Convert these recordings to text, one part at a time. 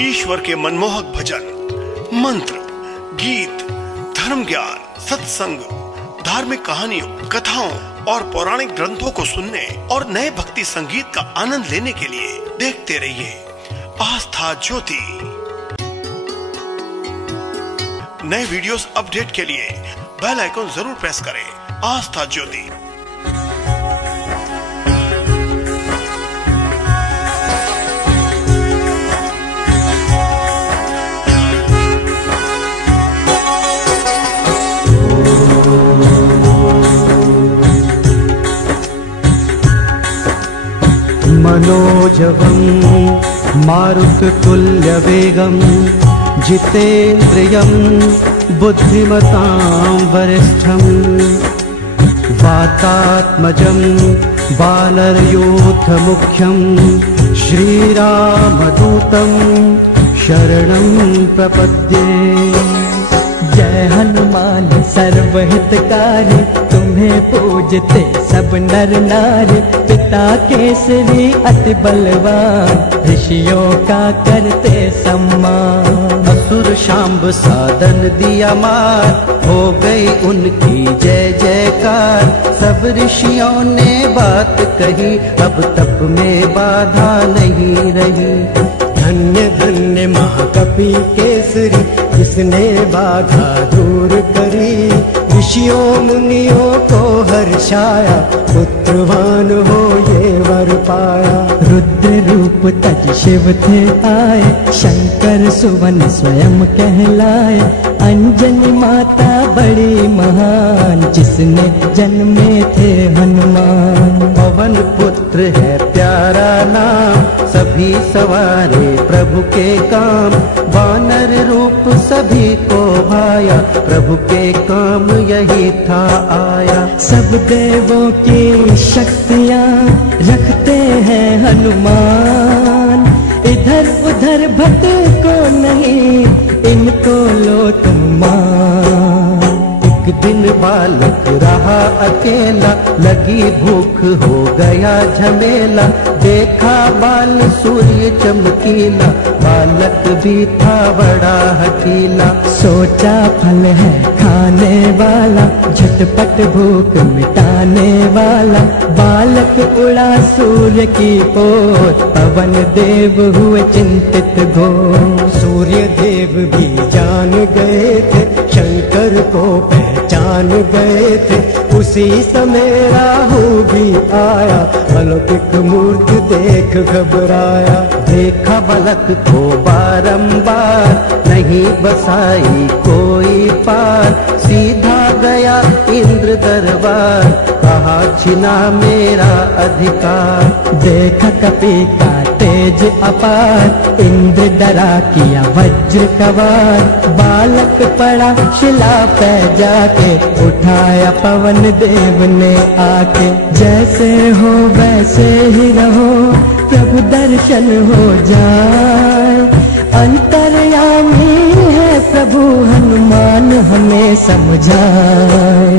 ईश्वर के मनमोहक भजन, मंत्र, गीत, धर्म ज्ञान, सत्संग, धार्मिक कहानियों, कथाओं और पौराणिक ग्रंथों को सुनने और नए भक्ति संगीत का आनंद लेने के लिए देखते रहिए आस्था ज्योति। नए वीडियोस अपडेट के लिए बेल आइकन जरूर प्रेस करें। आस्था ज्योति। मनोजवं मारुततुल्यवेगं जितेन्द्रियं बुद्धिमतां वरिष्ठं वातात्मजं बानरयूथमुख्यं श्रीरामदूतं शरणं प्रपद्ये। जय हनुमान सर्वहितकारी, तुम्हें पूजते सब नर नारी। पिता केसरी अति बलवान, ऋषियों का करते सम्मान। असुर शांब साधन दिया मार, हो गई उनकी जय जयकार। सब ऋषियों ने बात कही, अब तप में बाधा नहीं रही। धन्य धन्य महाकपि केसरी, जिसने बाधा दूर करी। ऋषियों मुनियों को हर्षाया, पुत्रवान हो ये वर पाया। रुद्र रूप तज शिव थे आए, शंकर सुवन स्वयं कहलाए। अंजनी माता बड़ी महान, जिसने जन्मे थे हनुमान। पवन पुत्र है प्यारा नाम, सभी सवारे प्रभु के काम। वानर रूप सभी को भाया, प्रभु के काम यही था आया। सब देवों की शक्तियाँ रखते हैं हनुमान। इधर उधर भटको नहीं, इनको लो तुम मान। एक दिन बालक रहा अकेला, लगी भूख हो गया झमेला। देखा बाल सूर्य चमकीला, बालक भी था बड़ा हकीला। सोचा फल है खाने वाला, झटपट भूख मिटाने वाला। बालक उड़ा सूर्य की ओर, पवन देव हुए चिंतित घोर। सूर्य देव भी जान गए थे, शंकर को पहचान गए थे। उसी समय राहु भी आया, अलौकिक मूर्ति देख घबराया। देखा बालक को बारंबार, नहीं बसाई कोई पार। सीधा गया इंद्र दरबार, कहा छिना मेरा अधिकार। देखा कपि का तेज अपार, इंद्र डरा किया वज्र कवार। बालक पड़ा शिला पे जाके, उठाया पवन देव ने आके। जैसे हो वैसे ही रहो, प्रभु दर्शन हो जाए। अंतर्यामी है प्रभु हनुमान, हमें समझाए।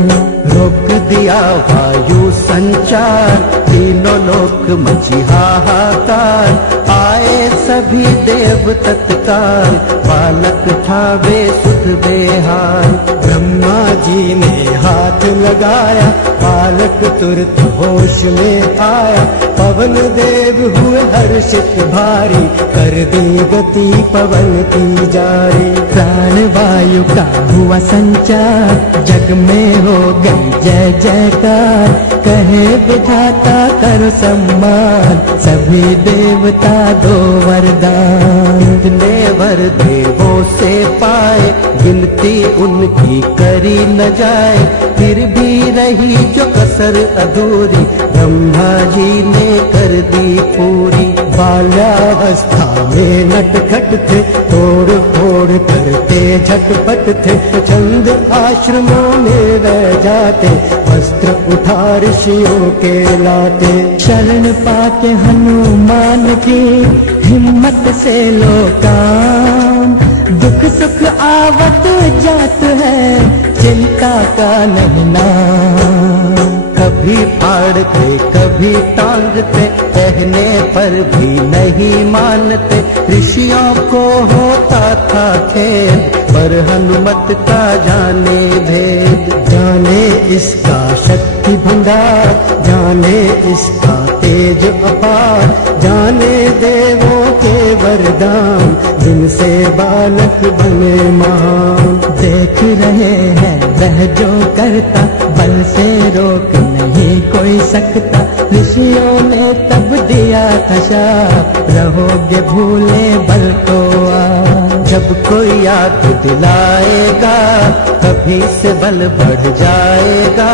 रोक दिया वायु संचार, तीनों लोक मची हाहाकार। आए सभी देव तत्काल, बालक था बेसुध बेहाल। ब्रह्मा जी ने हाथ लगाया, बालक तुरंत होश में आया। पवन देव हुए हर्षित भारी, कर दी गति पवन की जारी। प्राण वायु का हुआ संचार, जग में हो गई जय जयकार। कहे विधाता करो सम्मान, सभी देवता दो वरदान। इतने वर देवों से पाए, गिनती उनकी करी न जाए। फिर भी रही जो कसर अधूरी, ब्रह्मा जी ने कर दी पूरी। बाल्यावस्था में नटखट थे, तोड़ फोड़ करते झटपट थे। चंद आश्रमों में रह जाते, वस्त्र उठा ऋषियों के लाते। शरण पाके हनुमान की, हिम्मत से लो काम। दुख सुख आवत जात है, चिंता का नहीं नाम। कभी कभी फाड़ते कभी टांगते, कहने पर भी नहीं मानते। ऋषियों को होता था खेद, पर हनुमत का जाने भेद। जाने इसका शक्ति भंडार, जाने इसका तेज अपार, जाने देवों के वरदान, जिनसे बालक बने महान। देख रहे हैं वह जो करता, बल से रोक नहीं कोई सकता। ऋषियों ने तब दिया था शाप, रहोगे भूले बल को आप। जब कोई याद दिलाएगा, कभी से बल बढ़ जाएगा।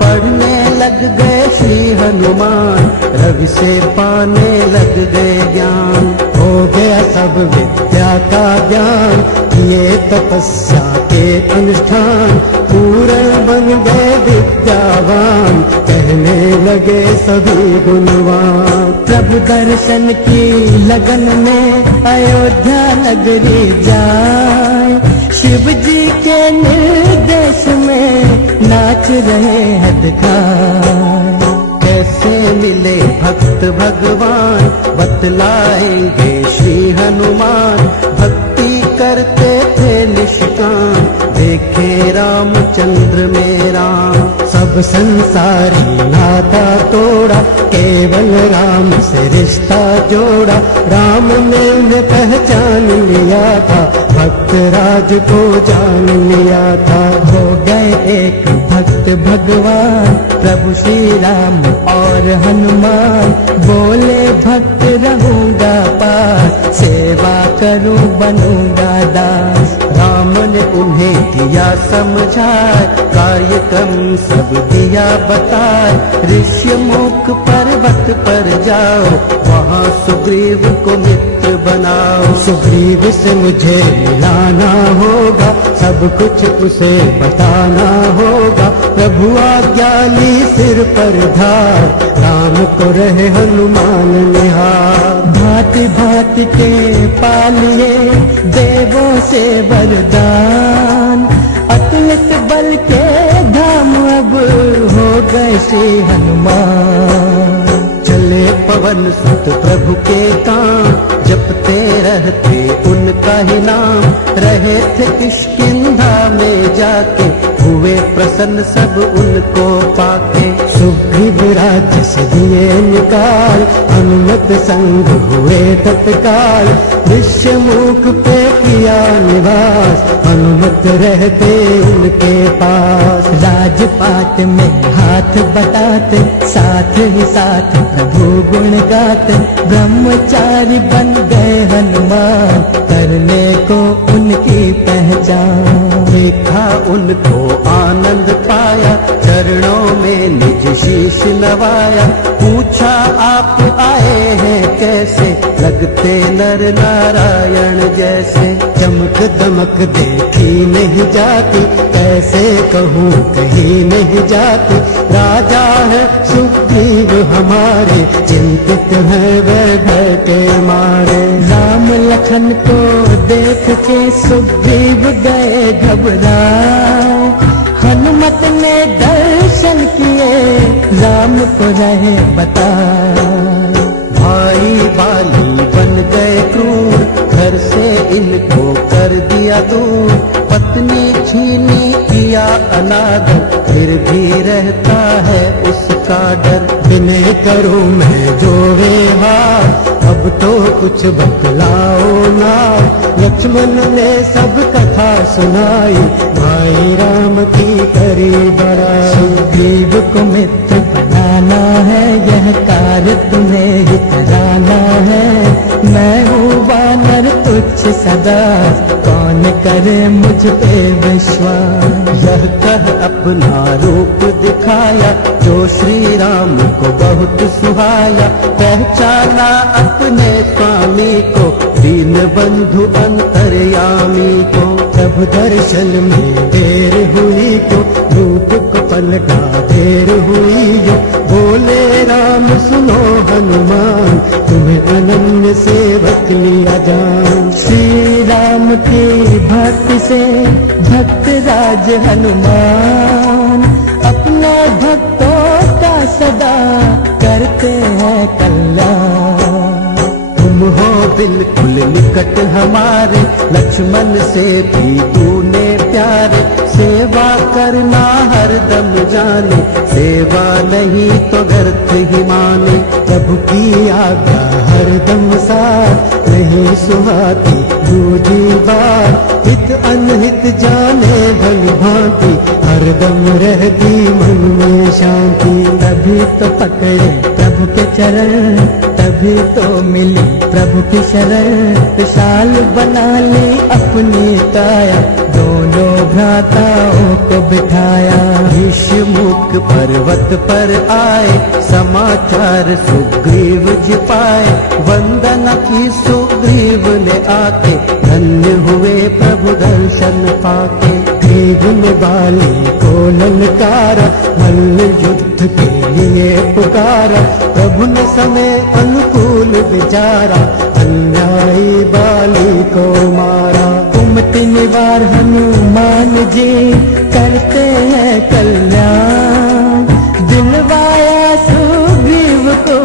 पढ़ने लग गए श्री हनुमान, रवि से पाने लग गए ज्ञान। हो गया सब विद्या का ज्ञान, किए तपस्या के अनुष्ठान, पूर्ण बन गए विद्यावान, कहने लगे सभी गुणवान। प्रभु दर्शन की लगन में अयोध्या नगरी जाए, शिव जी के निर्देश में नाच रहे हैं दिखाए। कैसे मिले भक्त भगवान, बतलाएंगे श्री हनुमान। भक्ति करते थे निष्काम, देखे रामचंद्र में राम। सब संसारी नाता तोड़ा, केवल राम से रिश्ता जोड़ा। राम ने उन्हें पहचान लिया था, भक्त राज को जान लिया था। हो गए एक भक्त भगवान, प्रभु श्री राम और हनुमान। बोले भक्त रहूंगा पास, सेवा करूं बनूंगा दास। राम ने उन्हें किया समझाए, कार्यक्रम सब दिया बताए। ऋष्यमुख पर्वत पर जाओ, वहाँ सुग्रीव को मित्र बनाओ। सुग्रीव से मुझे मिलाना होगा, सब कुछ उसे बताना होगा। प्रभु आज्ञा ली सिर पर धार, राम को रहे हनुमान निहार। भांति भांति के पालिए देवों से वरदान, अतुलित बल के धाम अब हो गए श्री हनुमान। चले पवन सुत प्रभु के काम, जपते रहते उनका ही नाम। रहे थे किष्किंधा में जाके, हुए प्रसन्न सब उनको पाके। सुग्रीव राज्य से दिए निकाल, हनुमत संग हुए तत्काल। ऋष्यमुख पे किया निवास, हनुमत रहते उनके पास। राजपाट में हाथ बटाते, साथ ही साथ प्रभु गुण गाते। ब्रह्मचारी बन गए हनुमान, करने को उनकी पहचान। देखा उनको आनंद पाया, चरणों में निज शीश नवाया। पूछा आप आए हैं कैसे, लगते नर नारायण जैसे। चमक दमक देखी नहीं जाती, कैसे कहूँ कहीं नहीं जाती। राजा है सुग्रीव हमारे, चिंतित है वह भय के मारे। राम लखन को देख के सुग्रीव गए घबराए। हनुमत ने दर्शन किए, राम को रहे बताए। भाई बाली बन गए क्रूर, घर से इनको कर दिया दूर। पत्नी छीनी किया अनादर, फिर भी रहता है उसका डर। विनय करूं मैं जोड़े हाथ, अब तो कुछ बतलाओ ना। लक्ष्मण ने सब कथा सुनाई, भाई राम की करी बड़ाई। सुग्रीव को मित्र बनाना है, यह कार्य तुम्हें ही कराना है। मैं हूँ वानर तुच्छ सदा, कौन करे मुझ पे विश्वास। यह कह अपना रूप दिखाया, जो श्री राम को बहुत सुहाया। पहचाना अपने स्वामी को, दीन बंधु अंतर्यामी को। जब दर्शन में देर हुई तो, रूप को पलटा देर हुई जो। बोले राम सुनो हनुमान, तुम्हें अनन्य सेवक लिया जान। श्री राम की भक्ति से भक्त राज हनुमान, अपना भक्तों का करते हैं कल्याण। तुम हो बिल्कुल निकट हमारे, लक्ष्मण से भी तूने प्यारे। सेवा करना हरदम जाने, सेवा नहीं तो व्यर्थ ही माने। प्रभु की आज्ञा हरदम साथ, नहीं सुहाती दूजी बात। हित अनहित जाने भली भांति, हरदम रहती मन में शांति। तभी तो पकड़े प्रभु के चरण, तभी तो मिली प्रभु की शरण। विशाल बना ले अपनी काया, दोनों भ्राताओं को बिठाया। ऋषिमुख पर्वत पर आए, समाचार सुग्रीव जी पाए। वंदना की सुग्रीव ने आके, धन्य हुए प्रभु दर्शन पाके। ग्रीव ने बाली को ललकारा, मल्ल युद्ध के लिए पुकारा। प्रभु ने समय अनुकूल विचारा, अन्यायी बाली को मारा। कुमति निवार हनुमान जी करते हैं कल्याण। दिलवाया सुग्रीव को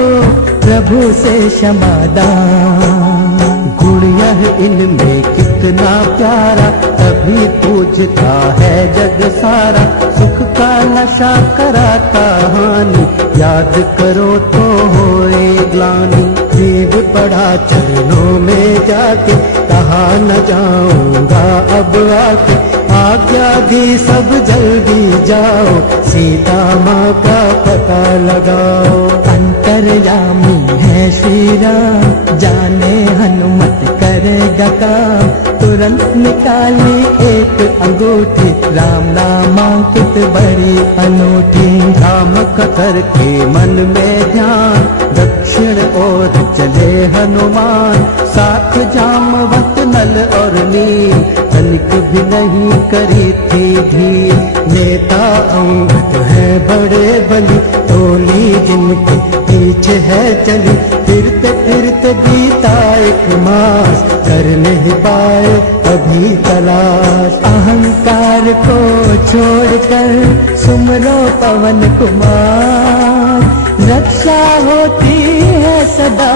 प्रभु से क्षमादान। गुण यह इनमें कितना प्यारा, तभी पूजता है जग सारा। सुख का नशा कराता हानि, याद करो तो होए ग्लानि। जीव पड़ा चरणों में जाके, कहा न जाऊंगा अब आके। आज्ञा दी सब जल्दी जाओ, सीता माँ का पता लगाओ। अंतर्यामी है श्री राम, जाने हनुमत करेगा काम। तुरंत निकाली एक अंगूठी, राम नामांकित बड़ी अनूठी। राम का करके मन में ध्यान, दक्षिण ओर चले हनुमान। साथ जामवंत नल और नील, तनिक भी नहीं करी थी धीर। नेता अंगद है बड़े बली, टोली जिनके पीछे है चली। फिरते फिरते बीता एक मास, कर नहीं पाए अभी तलाश। अहंकार को छोड़कर सुमरो पवन कुमार। रक्षा होती है सदा,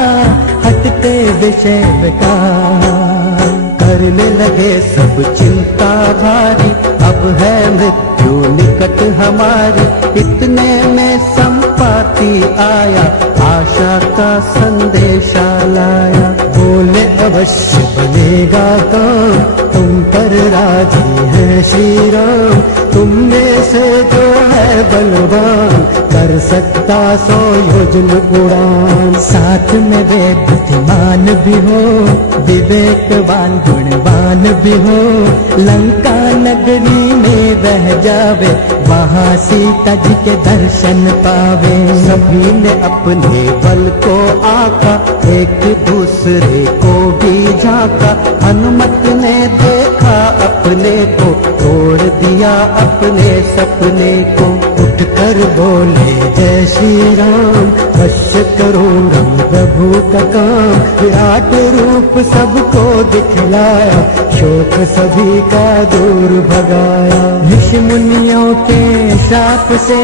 हटते विषय विकार। करने लगे सब चिंता भारी, अब है मृत्यु निकट हमारी। इतने में संपाति आया, आशा का संदेशा लाया। बोले अवश्य बनेगा काम, तुम पर राजी है श्री राम। तुमने से जो है बलवान, कर सकता 100 योजन उड़ान। साथ में वे बुद्धिमान भी हो, विवेकवान गुणवान भी हो। लंका नगरी में रह जावे, वहाँ सीता जी के दर्शन पावे। सभी ने अपने बल को आका, एक दूसरे को भी झांका। हनुमत ने देखा अपने को, तोड़ दिया अपने सपने को। उठकर बोले जय श्री राम, वश्य करूंगा प्रभु का काम। विराट रूप सबको दिखलाया, शोक सभी का दूर भगाया। ऋषि मुनियों के श्राप से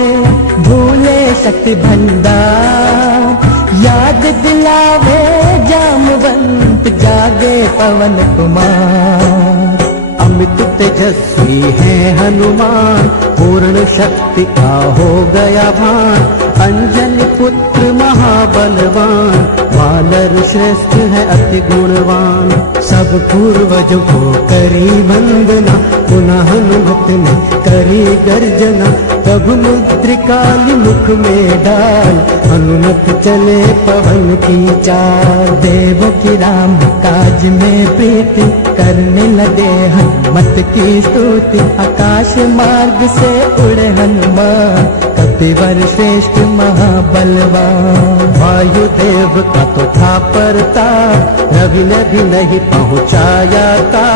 भूले शक्ति भंडार। याद दिलावे जामवंत, जागे पवन कुमार। अमित तेजस्वी है हनुमान, पूर्ण शक्ति का हो गया भान। अंजनी पुत्र महाबलवान, वानर श्रेष्ठ है अति गुणवान। सब पूर्वजों को करी वंदना, पुनः हनुमत ने करी गर्जना। तब मुद्रिकाली मुख में डाल, हनुमत चले पवन की चाल। देव की राम काज में प्रीति, करने लगे हनुमत की स्तुति। आकाश मार्ग से उड़े हनुमान, कपिवर श्रेष्ठ महाबलवान। वायुदेव का तो था परताप, रवि ने भी नहीं पहुँचाया था।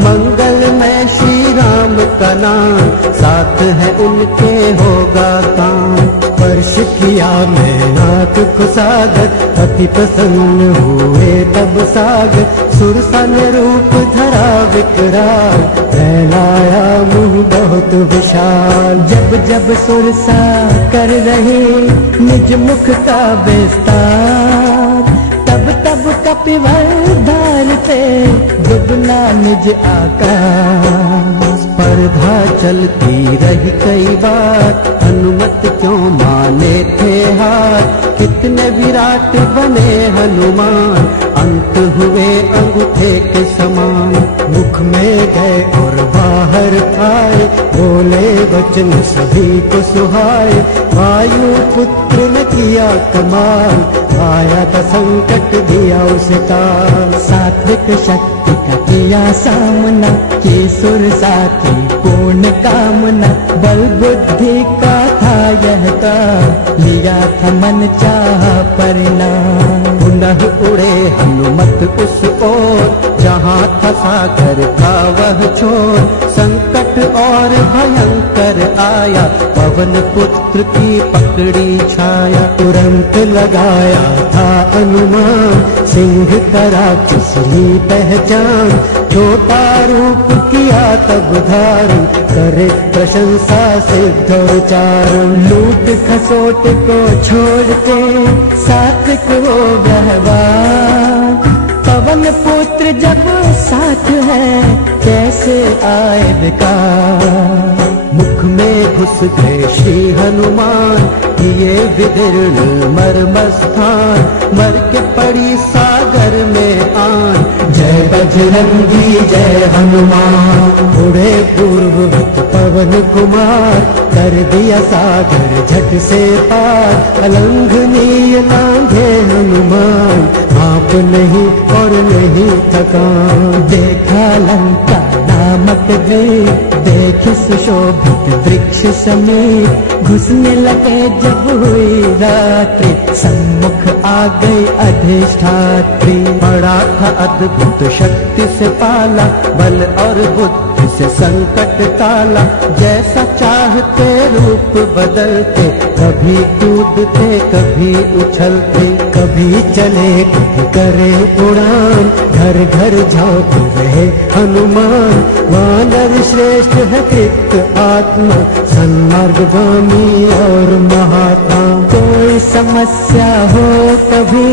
मंगल में श्री राम का नाम, साथ है उनके होगा काम। स्पर्श किया मैं नाथ को सागर, अति प्रसन्न हुए तब सागर। सुरसन रूप धरा विकराल, फैलाया मुँह बहुत विशाल। जब जब सुरसा कर रहे निज मुख का विस्तार, तब तब कपिवर धारते दुगना निज आकार। स्पर्धा चलती रही कई बार, हनुमत क्यों माने थे हार। कितने विराट बने हनुमान, अंत हुए अंगूठे के समान। मुख में गए और बाहर आए, बोले वचन सभी को सुहाए। वायु पुत्र ने किया कमाल, आया था संकट दिया उसे काल। सात्विक शक्ति का किया सामना, की सुर साथी पूर्ण कामना। बल बुद्धि का था यह काम, लिया था मन चाहा परिणाम। पुनः उड़े हनुमत उस ओर, जहाँ था सागर का वह छोर। संकट और भयंकर आया, पवन पुत्र की पकड़ी छाया। तुरंत लगाया था अनुमान, सिंह का राक्षस ली पहचान। छोटा रूप किया तब धारण, करे प्रशंसा सिद्ध उच्चारण। लूट खसोट को छोड़ के सात्विक हो व्यवहार। पवन पुत्र जब साथ है, कैसे आए विकार। मुख में घुस गए श्री हनुमान, किए विदीर्ण मर्मस्थान। मर के पड़ी सागर में आन, जय बजरंगी जय हनुमान। उड़े पूर्ववत पवन कुमार, कर दिया सागर झट से पार। अलंघनीय लांघे हनुमान, आप नहीं और नहीं थकान। देखा लंका नामक द्वीप, देखे सुशोभित वृक्ष समीप। घुसने लगे जब हुई रात्रि, सम्मुख आ गई अधिष्ठात्री। पड़ा था अद्भुत शक्ति से पाला, बल और बुद्धि से संकट टाला। जैसा चाहते रूप बदलते, कभी कूदते कभी उछलते। कभी चले कभी करे उड़ान, घर घर झांक रहे हनुमान। वानर श्रेष्ठ है कृत आत्मा, सन्मार्गगामी और महात्मा। कोई समस्या हो कभी,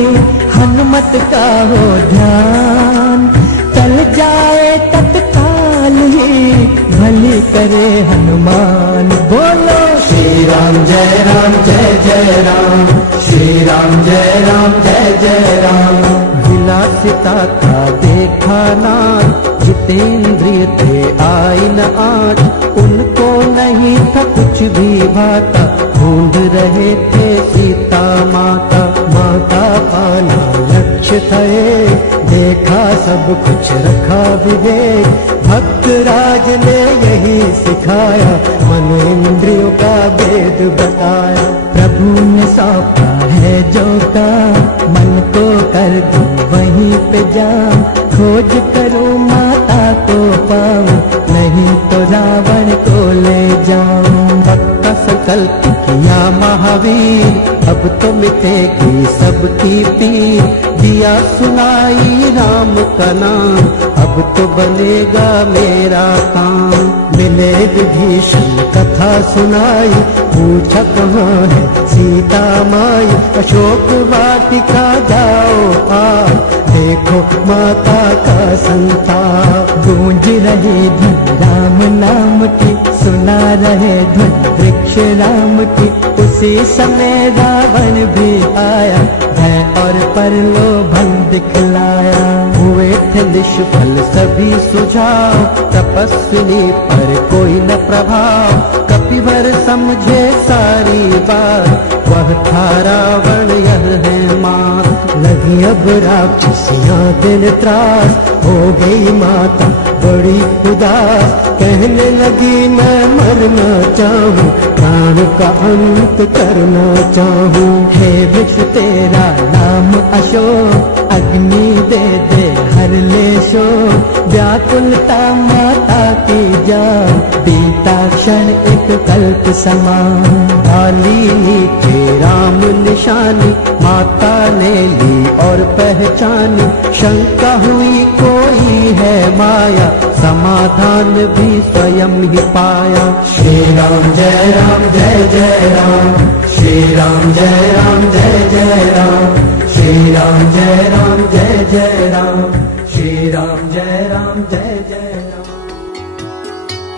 हनुमत का हो ध्यान। चल जाए तत्काल ही, भली करे हनुमान। बोलो श्री राम जय राम जय जय राम, श्री राम जय राम जय जय राम। विलासिता का देखा नाम, जितेंद्रिय थे आई न आँच। उनको नहीं था कुछ भी भाता, ढूंढ रहे थे सीता माता। माता पाना लक्ष्य थे, देखा सब कुछ रखा विवेक। भक्त राज ने यही सिखाया, मन इंद्रियों का भेद बताया। प्रभु ने सौंपा है जो काम, मन को कर दूं वहीं पे जाऊं। खोज करूं माता को पाऊं, नहीं तो रावण को ले जाऊं। पक्का संकल्प किया महावीर, अब तो मिटेगी सबकी पीर। दिया सुनाई राम का नाम, अब तो बनेगा मेरा काम। मिले विभीषण कथा सुनाई, पूछा कहाँ है सीता माई। अशोक वाटिका जाओ पार, देखो माता का संताप। गूंज रही धुन राम नाम की, सुना रहे धुन वृक्ष राम की। उसी समय रावण भी आया, भय और परलोभन दिखलाया। हुए थे निष्फल सभी सुझाव, तपस्विनी पर कोई न प्रभाव। कपिवर समझे सारी बात, वह था रावण यह है मात। लगी अब राक्षसियां दिन त्रास, हो गई माता बड़ी उदास। कहने लगी मैं मरना चाहूँ, प्राण का अंत करना चाहूँ। हे वृक्ष तेरा नाम अशोक, अग्नि दे दे हर ले शोक। व्याकुलता माता की जान, बीता क्षण एक कल्प समान। डाली नीचे राम निशानी, माता ने ली और पहचानी। शंका हुई कोई है माया, समाधान भी स्वयं ही पाया। श्री राम जय राम जय जय राम, श्री राम जय राम जय जय राम, श्री राम जय राम जय जय राम, श्री राम जय राम जय जय राम।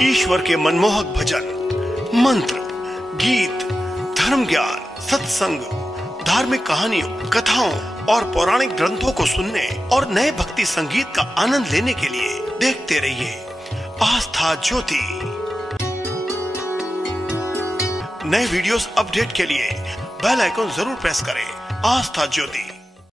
ईश्वर के मनमोहक भजन, मंत्र, गीत, धर्म ज्ञान, सत्संग, धार्मिक कहानियों, कथाओं और पौराणिक ग्रंथों को सुनने और नए भक्ति संगीत का आनंद लेने के लिए देखते रहिए आस्था ज्योति। नए वीडियोस अपडेट के लिए बेल आइकन जरूर प्रेस करें। आस्था ज्योति।